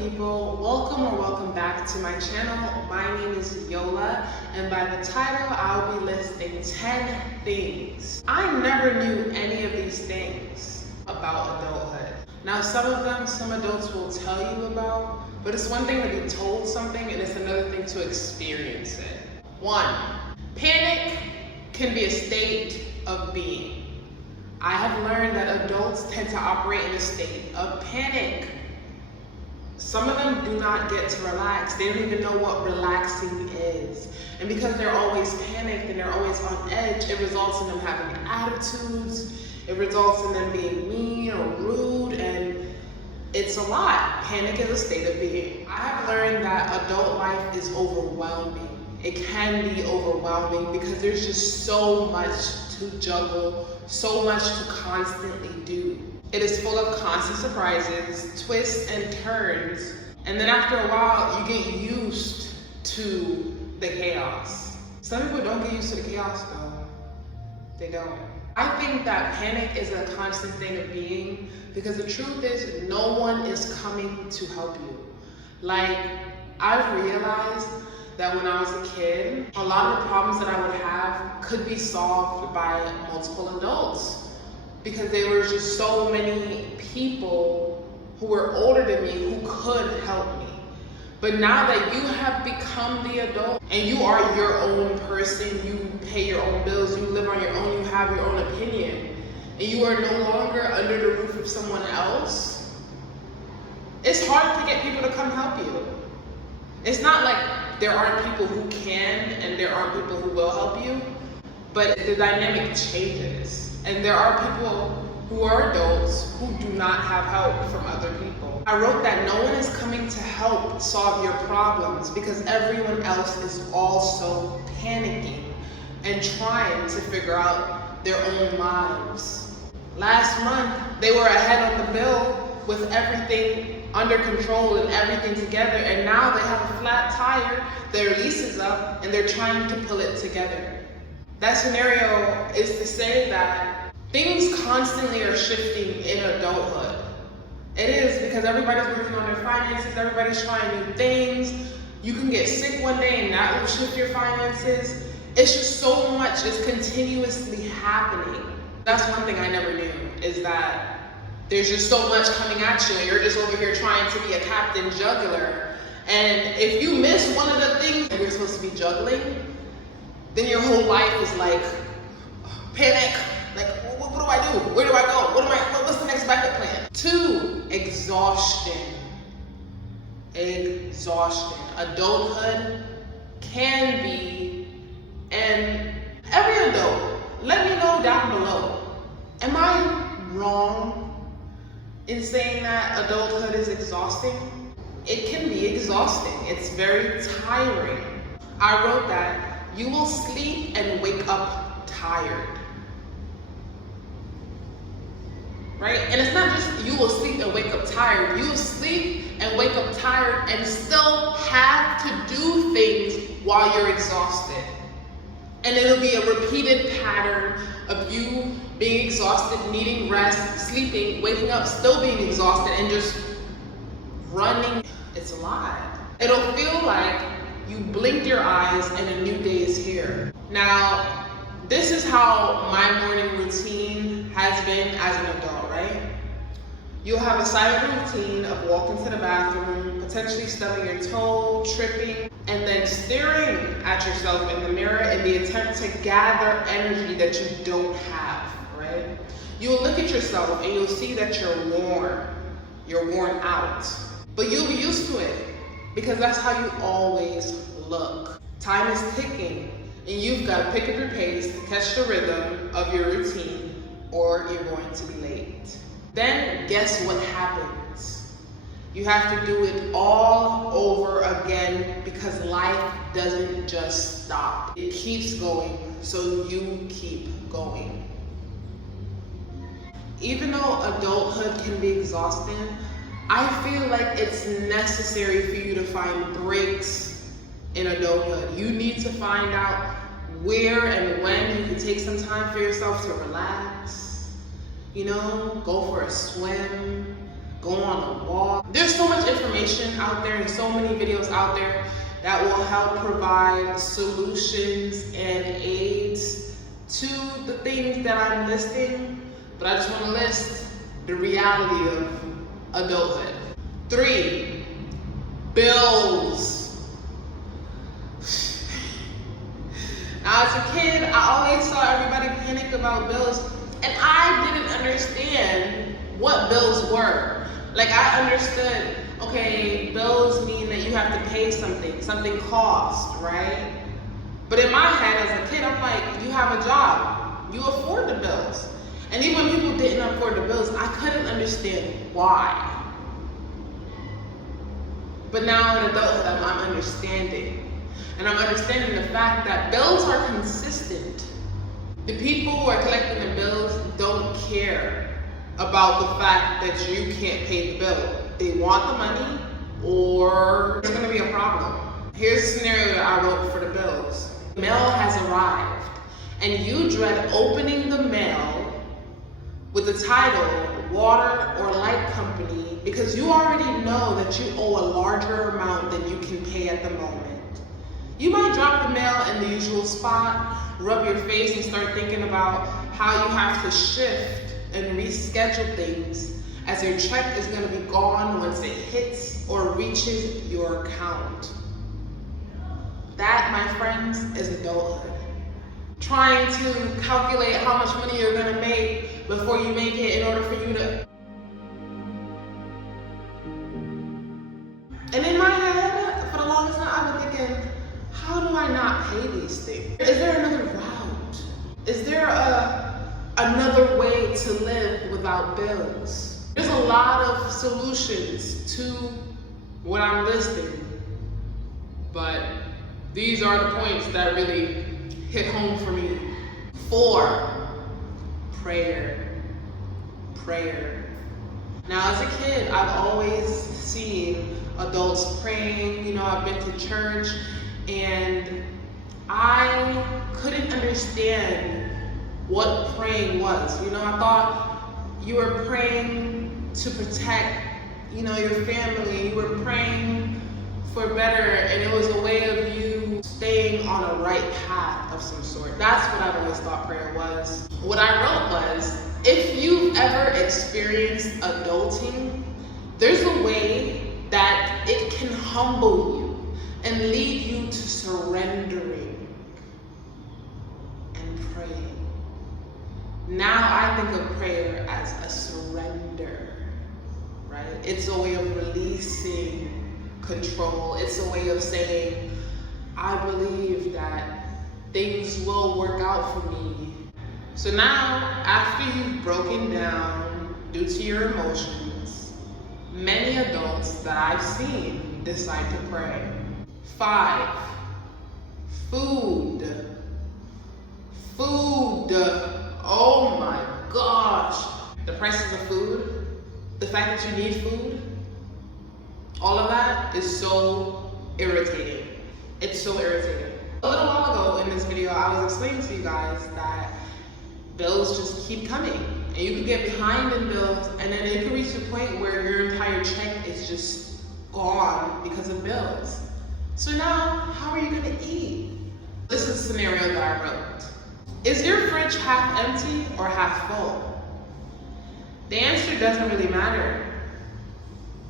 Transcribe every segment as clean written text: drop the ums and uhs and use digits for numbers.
people, welcome back to my channel. My name is Yola, and by the title I'll be listing 10 things. I never knew any of these things about adulthood. Now some adults will tell you about, but it's one thing to be told something and it's another thing to experience it. 1. Panic can be a state of being. I have learned that adults tend to operate in a state of panic. Some of them do not get to relax. They don't even know what relaxing is. And because they're always panicked and they're always on edge, it results in them having attitudes. It results in them being mean or rude, and it's a lot. Panic is a state of being. I have learned that adult life is overwhelming. It can be overwhelming because there's just so much to juggle, so much to constantly do. It is full of constant surprises, twists and turns, and then after a while you get used to the chaos. Some people don't get used to the chaos though. They don't. I think that panic is a constant thing of being because the truth is no one is coming to help you. Like, I've realized that when I was a kid, a lot of the problems that I would have could be solved by multiple adults because there were just so many people who were older than me who could help me. But now that you have become the adult and you are your own person, you pay your own bills, you live on your own, you have your own opinion, and you are no longer under the roof of someone else, it's hard to get people to come help you. It's not like there aren't people who can and there aren't people who will help you, but the dynamic changes. And there are people who are adults who do not have help from other people. I wrote that no one is coming to help solve your problems because everyone else is also panicking and trying to figure out their own lives. Last month, they were ahead on the bill with everything under control and everything together, and now they have a flat tire, their lease is up, and they're trying to pull it together. That scenario is to say that things constantly are shifting in adulthood. It is because everybody's working on their finances, everybody's trying new things. You can get sick one day and that will shift your finances. It's just so much is continuously happening. That's one thing I never knew, is that there's just so much coming at you and you're just over here trying to be a captain juggler. And if you miss one of the things that you're supposed to be juggling, then your whole life is like panic. Like, what do I do? Where do I go? What's the next backup plan? 2, exhaustion. Adulthood can be, and every adult, let me know down below. Am I wrong in saying that adulthood is exhausting? It can be exhausting. It's very tiring. I wrote that you will sleep and wake up tired. Right? And it's not just you will sleep and wake up tired. You will sleep and wake up tired and still have to do things while you're exhausted. And it'll be a repeated pattern of you being exhausted, needing rest, sleeping, waking up, still being exhausted, and just running. It's a lot. It'll feel like you blinked your eyes and a new day is here. Now, this is how my morning routine has been as an adult, right? You'll have a silent routine of walking to the bathroom, potentially stubbing your toe, tripping, and then staring at yourself in the mirror in the attempt to gather energy that you don't have, right? You'll look at yourself and you'll see that you're worn out, but you'll be used to it because that's how you always look. Time is ticking. And you've got to pick up your pace to catch the rhythm of your routine or you're going to be late. Then guess what happens? You have to do it all over again because life doesn't just stop. It keeps going, so you keep going. Even though adulthood can be exhausting, I feel like it's necessary for you to find breaks in adulthood. You need to find out where and when you can take some time for yourself to relax, go for a swim, go on a walk. There's so much information out there and so many videos out there that will help provide solutions and aids to the things that I'm listing, but I just want to list the reality of adulthood. 3, bills. Now, as a kid, I always saw everybody panic about bills, and I didn't understand what bills were. Like, I understood, okay, bills mean that you have to pay something costs, right? But in my head as a kid, I'm like, you have a job, you afford the bills. And even when people didn't afford the bills, I couldn't understand why. But now in adulthood, I'm understanding. And I'm understanding the fact that bills are consistent. The people who are collecting the bills don't care about the fact that you can't pay the bill. They want the money, or there's gonna be a problem. Here's a scenario that I wrote for the bills. The mail has arrived, and you dread opening the mail with the title, Water or Light Company, because you already know that you owe a larger amount than you can pay at the moment. You might drop the mail in the usual spot, rub your face, and start thinking about how you have to shift and reschedule things, as your check is going to be gone once it hits or reaches your account. That, my friends, is adulthood. Trying to calculate how much money you're going to make before you make it in order for you to... And in my head, for the longest time, I've been thinking, how do I not pay these things? Is there another route? Is there another way to live without bills? There's a lot of solutions to what I'm listing, but these are the points that really hit home for me. 4, prayer. Prayer. Now, as a kid, I've always seen adults praying. You know, I've been to church, and I couldn't understand what praying was. You know, I thought you were praying to protect, you know, your family. You were praying for better, and it was a way of you staying on a right path of some sort. That's what I've always thought prayer was. What I wrote was, if you've ever experienced adulting, there's a way that it can humble you and lead you to surrendering and praying. Now I think of prayer as a surrender, right? It's a way of releasing control. It's a way of saying, I believe that things will work out for me. So now, after you've broken down due to your emotions, many adults that I've seen decide to pray. 5, food. Food. Oh my gosh. The prices of food, the fact that you need food, all of that is so irritating. It's so irritating. A little while ago in this video, I was explaining to you guys that bills just keep coming, and you can get behind in bills, and then it can reach the point where your entire check is just gone because of bills. So now, how are you gonna eat? This is a scenario that I wrote. Is your fridge half empty or half full? The answer doesn't really matter,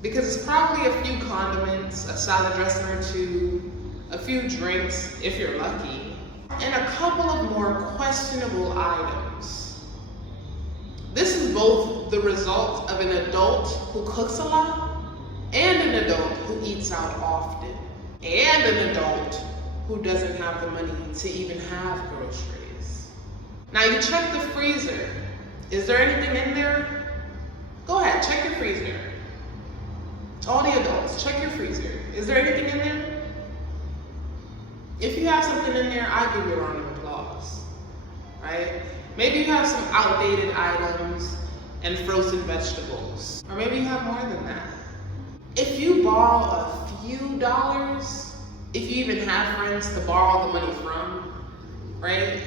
because it's probably a few condiments, a salad dressing or two, a few drinks if you're lucky, and a couple of more questionable items. This is both the result of an adult who cooks a lot and an adult who eats out often, and an adult who doesn't have the money to even have groceries. Now you check the freezer. Is there anything in there? Go ahead, check your freezer. All the adults, check your freezer. Is there anything in there? If you have something in there, I give you a round of applause, right? Maybe you have some outdated items and frozen vegetables, or maybe you have more than that. If you borrow a few dollars, if you even have friends to borrow the money from, right?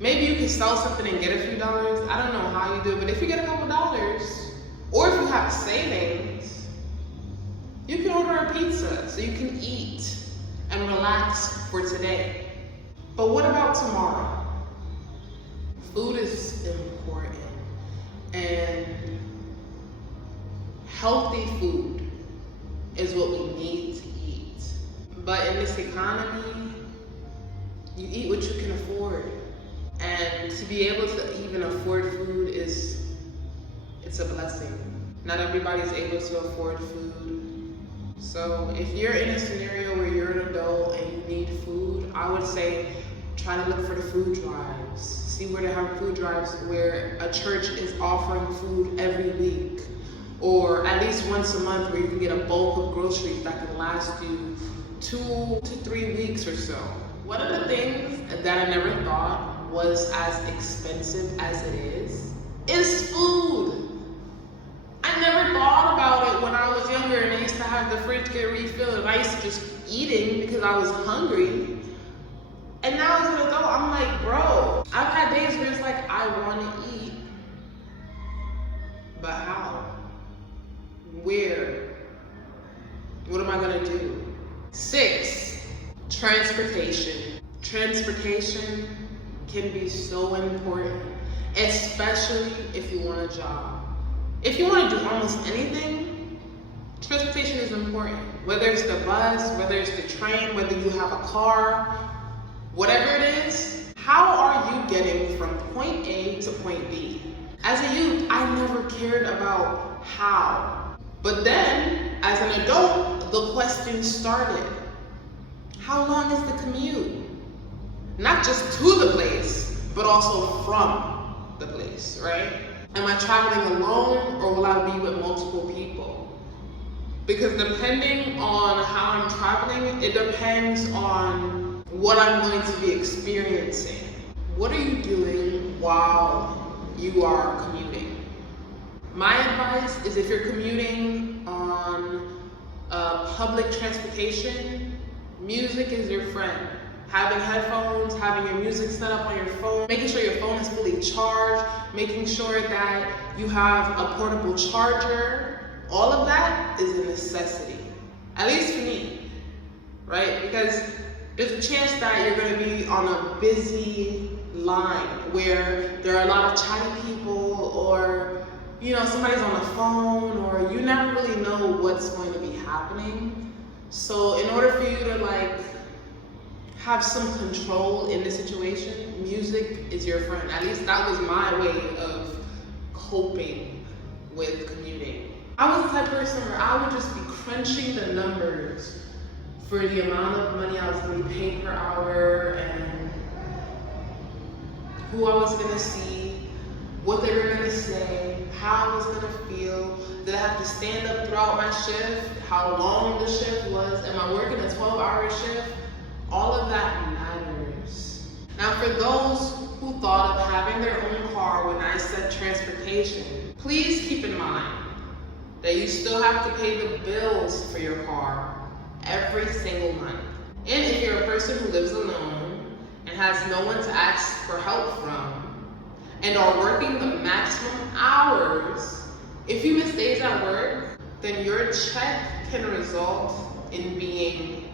Maybe you can sell something and get a few dollars. I don't know how you do it, but if you get a couple dollars, or if you have savings, You can order a pizza so you can eat and relax for today. But what about tomorrow? Food is important, and healthy food is what we need to eat. But in this economy, you eat what you can afford. And to be able to even afford food it's a blessing. Not everybody's able to afford food. So if you're in a scenario where you're an adult and you need food, I would say try to look for the food drives. See where they have food drives where a church is offering food every week, or at least once a month where you can get a bulk of groceries that can last you 2 to 3 weeks or so. One of the things that I never thought was as expensive as it is food. I never thought about it when I was younger and I used to have the fridge get refilled and I used to just eating because I was hungry. And now as an adult, I'm like, bro, I've had days where it's like, I want to eat. But how? Where? What am I gonna do? 6, transportation. Transportation can be so important, especially if you want a job. If you want to do almost anything, transportation is important. Whether it's the bus, whether it's the train, whether you have a car, whatever it is, how are you getting from point A to point B? As a youth, I never cared about how. But then, as an adult, the question started. How long is the commute? Not just to the place, but also from the place, right? Am I traveling alone or will I be with multiple people? Because depending on how I'm traveling, it depends on what I'm going to be experiencing. What are you doing while you are commuting? My advice is if you're commuting on public transportation, music is your friend. Having headphones, having your music set up on your phone, making sure your phone is fully charged, making sure that you have a portable charger, all of that is a necessity. At least for me, right? Because there's a chance that you're gonna be on a busy line where there are a lot of chatty people, or somebody's on the phone, or you never really know what's going to be happening. So in order for you to have some control in the situation, music is your friend. At least that was my way of coping with commuting. I was the type of person where I would just be crunching the numbers for the amount of money I was going to be paid per hour and who I was going to see, what they were going to say, how I was going to feel. Did I have to stand up throughout my shift? How long the shift was? Am I working a 12-hour shift? All of that matters. Now, for those who thought of having their own car when I said transportation, please keep in mind that you still have to pay the bills for your car every single month. And if you're a person who lives alone and has no one to ask for help from, and are working the maximum hours, if you miss days at work, then your check can result in being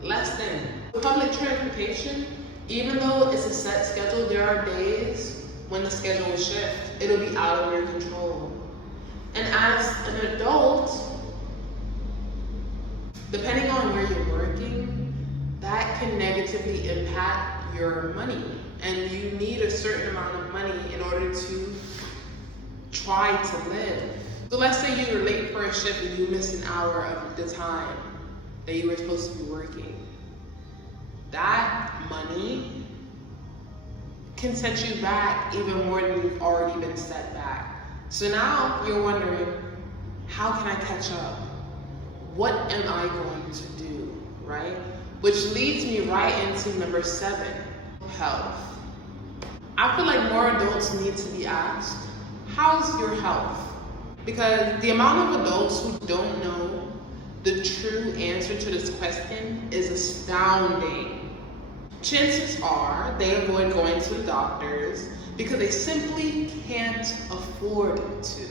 less than. Public transportation, even though it's a set schedule, there are days when the schedule will shift. It'll be out of your control. And as an adult, depending on where you're working, that can negatively impact your money. And you need a certain amount of money in order to try to live. So let's say you were late for a shift and you missed an hour of the time that you were supposed to be working. That money can set you back even more than you've already been set back. So now you're wondering, how can I catch up? What am I going to do, right? Which leads me right into number 7, health. I feel like more adults need to be asked, how's your health? Because the amount of adults who don't know the true answer to this question is astounding. Chances are they avoid going to the doctors because they simply can't afford to.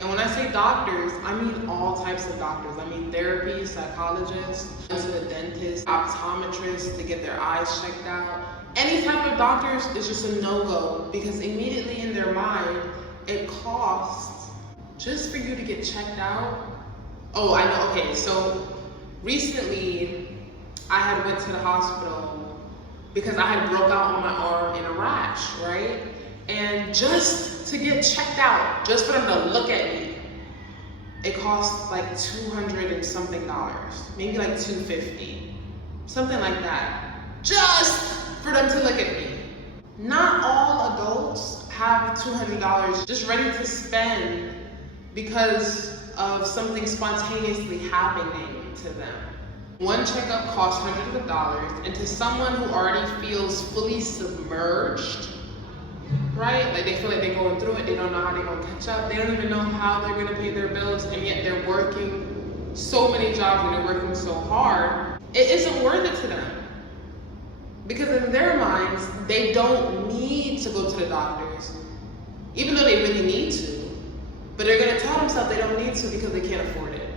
And when I say doctors, I mean all types of doctors. I mean therapy, psychologists, to the dentist, optometrists to get their eyes checked out. Any type of doctors is just a no-go because immediately in their mind, it costs just for you to get checked out. Oh, I know, okay, so recently I had went to the hospital because I had broke out on my arm in a rash, right? And just to get checked out, just for them to look at me, it cost like $200 and something, maybe like $250, something like that, just for them to look at me. Not all adults have $200 just ready to spend because of something spontaneously happening to them. One checkup costs hundreds of dollars, and to someone who already feels fully submerged, right? Like they feel like they're going through it, they don't know how they're gonna catch up, they don't even know how they're gonna pay their bills, and yet they're working so many jobs and they're working so hard, it isn't worth it to them. Because in their minds, they don't need to go to the doctors, even though they really need to, but they're gonna tell themselves they don't need to because they can't afford it.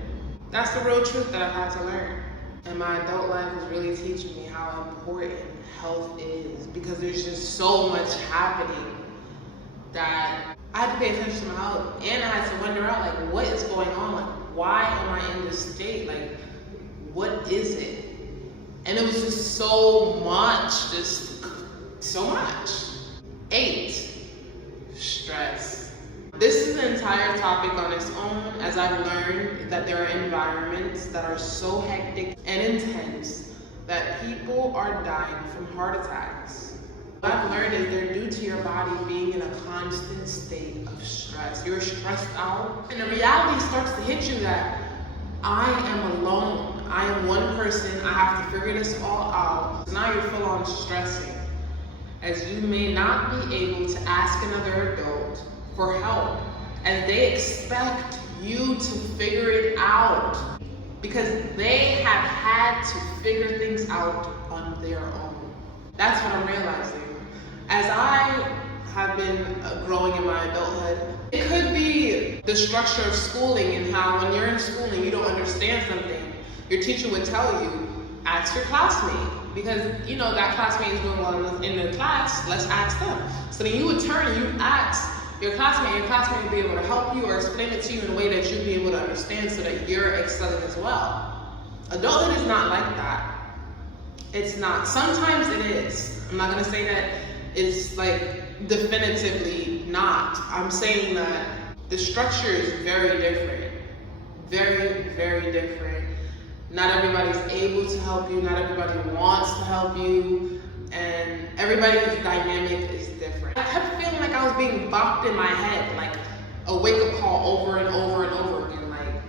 That's the real truth that I've had to learn. And my adult life is really teaching me how important health is, because there's just so much happening that I had to pay attention to my health, and I had to wonder out, like, what is going on? Like, why am I in this state? Like, what is it? And it was just so much, just so much. 8, stress. This is an entire topic on its own, as I've learned that there are environments that are so hectic and intense that people are dying from heart attacks. What I've learned is they're due to your body being in a constant state of stress. You're stressed out, and the reality starts to hit you that I am alone. I am one person. I have to figure this all out. So now you're full on stressing, as you may not be able to ask another adult for help, and they expect you to figure it out because they have had to figure things out on their own. That's what I'm realizing. As I have been growing in my adulthood, it could be the structure of schooling and how when you're in school and you don't understand something, your teacher would tell you, ask your classmate, because you know that classmate is doing well in the class, let's ask them. So then you would turn and you ask your classmate would be able to help you or explain it to you in a way that you'd be able to understand so that you're excelling as well. Adulthood is not like that. It's not. Sometimes it is. I'm not gonna say that it's like definitively not. I'm saying that the structure is very different. Very, very different. Not everybody's able to help you, not everybody wants to help you, and everybody's dynamic is different. I kept feeling like I was being bopped in my head, like a wake-up call over and over and over again, like,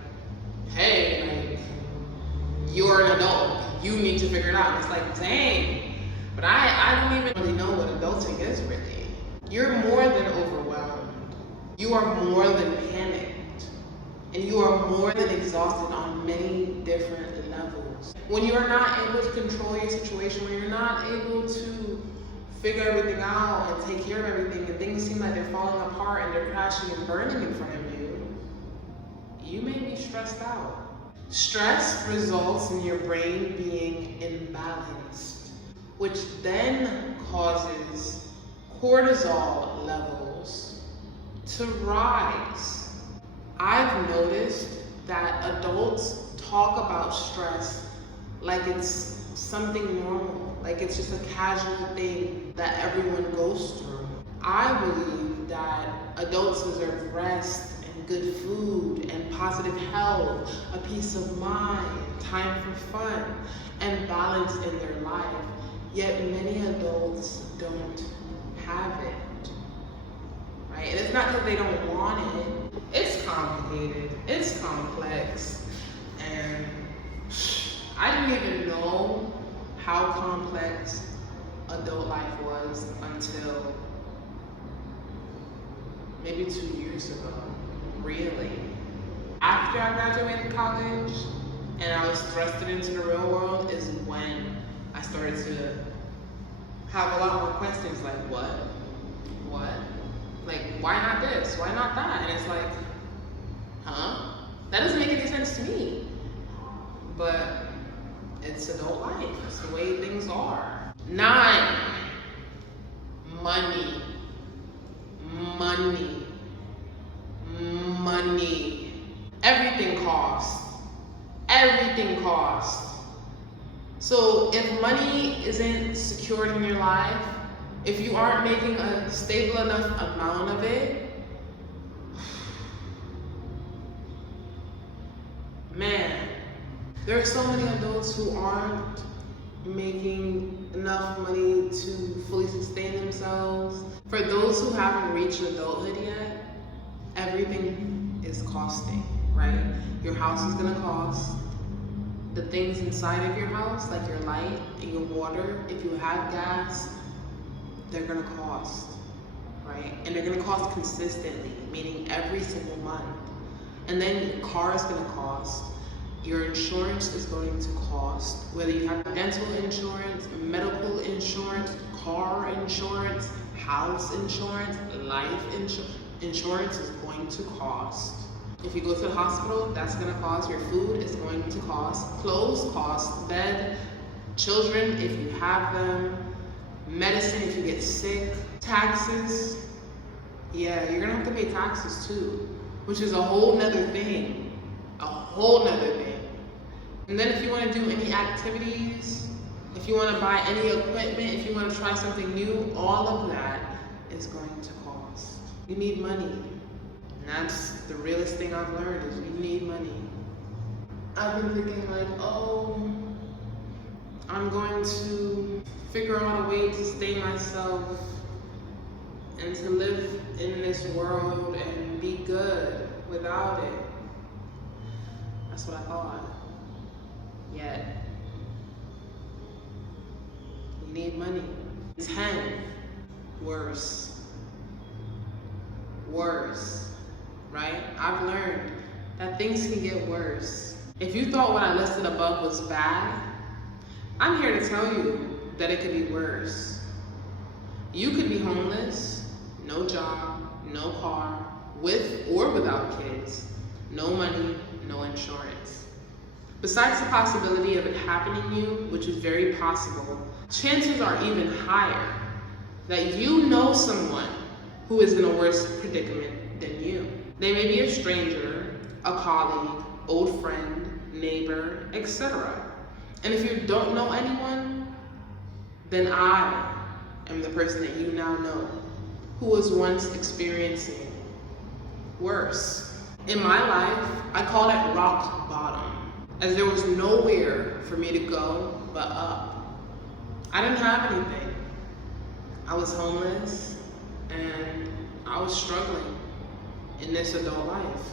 hey, like, you're an adult, you need to figure it out. And it's like, dang, but I don't even really know what adulting is really. You're more than overwhelmed. You are more than panicked. And you are more than exhausted on many different levels. When you're not able to control your situation, when you're not able to figure everything out and take care of everything, and things seem like they're falling apart and they're crashing and burning in front of you, you may be stressed out. Stress results in your brain being imbalanced, which then causes cortisol levels to rise. I've noticed that adults talk about stress like it's something normal, like it's just a casual thing that everyone goes through. I believe that adults deserve rest and good food and positive health, a peace of mind, time for fun, and balance in their life. Yet many adults don't have it, right? And it's not that they don't want it. It's complicated, it's complex, and I didn't even know how complex adult life was until maybe 2 years ago, really. After I graduated college and I was thrusted into the real world is when I started to have a lot more questions like, what? Like, why not this? Why not that? And it's like, Huh? That doesn't make any sense to me. But it's adult life. It's the way things are. 9, money. Money. Money. Everything costs. Everything costs. So if money isn't secured in your life, if you aren't making a stable enough amount of it, man, there are so many adults who aren't making enough money to fully sustain themselves. For those who haven't reached adulthood yet, everything is costing, right? Your house is gonna cost. The things inside of your house, like your light and your water, if you have gas, they're gonna cost, right? And they're gonna cost consistently, meaning every single month. And then your car is gonna cost. Your insurance is going to cost, whether you have dental insurance, medical insurance, car insurance, house insurance, life insurance is going to cost. If you go to the hospital, that's going to cost. Your food is going to cost. Clothes cost. Bed, children if you have them, medicine if you get sick, taxes. Yeah, you're going to have to pay taxes too, which is a whole nother thing. A whole nother thing. And then if you want to do any activities, if you want to buy any equipment, if you want to try something new, all of that is going to cost. You need money. And that's the realest thing I've learned is you need money. I've been thinking like, oh, I'm going to figure out a way to sustain myself and to live in this world and be good without it. That's what I thought. Yet, you need money. 10, worse. Worse, right? I've learned that things can get worse. If you thought what I listed above was bad, I'm here to tell you that it could be worse. You could be homeless, no job, no car, with or without kids, no money, no insurance. Besides the possibility of it happening to you, which is very possible, chances are even higher that you know someone who is in a worse predicament than you. They may be a stranger, a colleague, old friend, neighbor, etc. And if you don't know anyone, then I am the person that you now know who was once experiencing worse. In my life, I call it rock bottom, as there was nowhere for me to go but up. I didn't have anything. I was homeless and I was struggling in this adult life.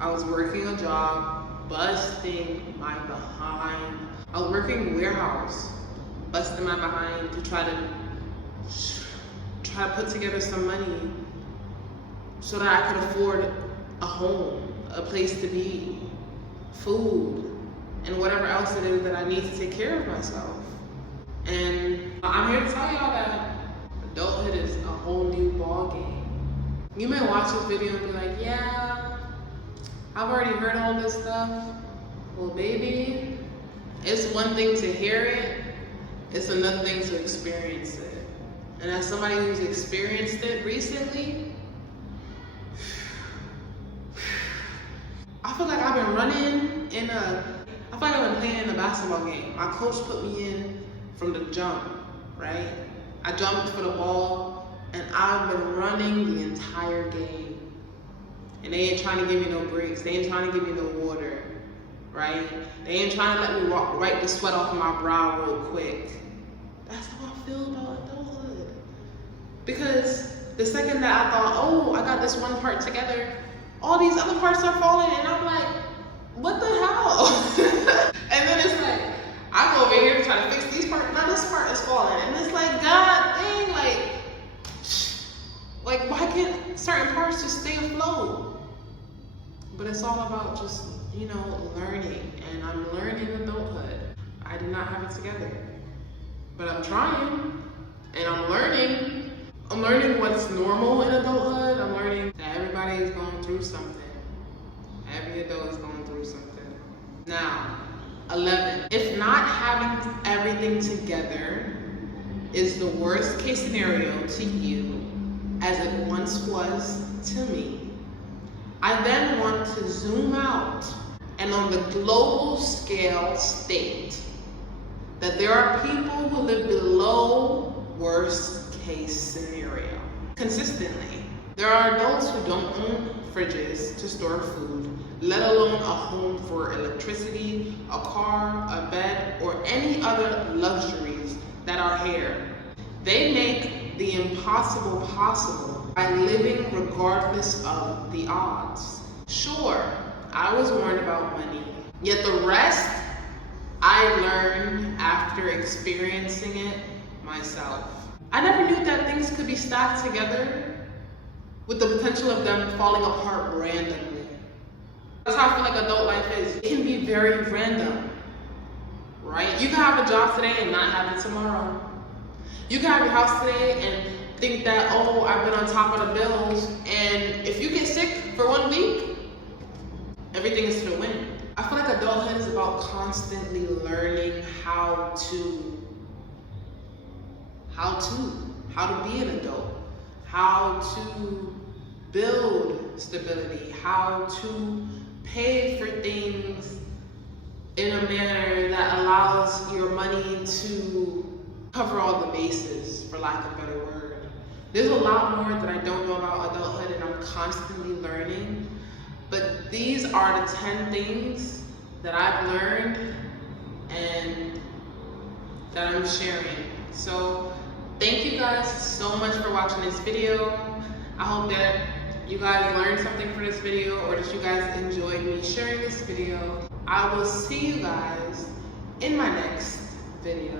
I was working a job, busting my behind. I was working warehouse, busting my behind to try to put together some money so that I could afford a home, a place to be, food, and whatever else it is that I need to take care of myself. And I'm here to tell y'all that adulthood is a whole new ball game. You may watch this video and be like, yeah, I've already heard all this stuff. Well, baby, it's one thing to hear it, it's another thing to experience it. And as somebody who's experienced it recently, I feel like I've been running I feel like I've been playing in a basketball game. My coach put me in from the jump, right? I jumped for the ball and I've been running the entire game. And they ain't trying to give me no breaks. They ain't trying to give me no water, right? They ain't trying to let me wipe the sweat off of my brow real quick. That's how I feel about adulthood. Because the second that I thought, oh, I got this one part together, all these other parts are falling, and I'm like, what the hell? And then it's like, I go over here to try to fix these parts, now this part is falling. And it's like, God dang, like why can't certain parts just stay afloat? But it's all about just, learning. And I'm learning adulthood. I did not have it together. But I'm trying, and I'm learning. I'm learning what's normal in adulthood. I'm learning that everybody is going through something. Every adult is going through something. Now, 11. If not having everything together is the worst case scenario to you, as it once was to me, I then want to zoom out and on the global scale state that there are people who live below worst case scenario consistently. There are adults who don't own fridges to store food, let alone a home for electricity, a car, a bed, or any other luxuries that are here. They make the impossible possible by living regardless of the odds. Sure, I was warned about money, yet the rest I learned after experiencing it myself. I never knew that things could be stacked together with the potential of them falling apart randomly. That's how I feel like adult life is. It can be very random, right? You can have a job today and not have it tomorrow. You can have your house today and think that, oh, I've been on top of the bills, and if you get sick for 1 week, everything is to the wind. I feel like adulthood is about constantly learning how to be an adult, how to build stability, how to pay for things in a manner that allows your money to cover all the bases, for lack of a better word. There's a lot more that I don't know about adulthood, and I'm constantly learning. But these are the 10 things that I've learned and that I'm sharing. So thank you guys so much for watching this video. I hope that you guys learned something from this video, or that you guys enjoyed me sharing this video. I will see you guys in my next video.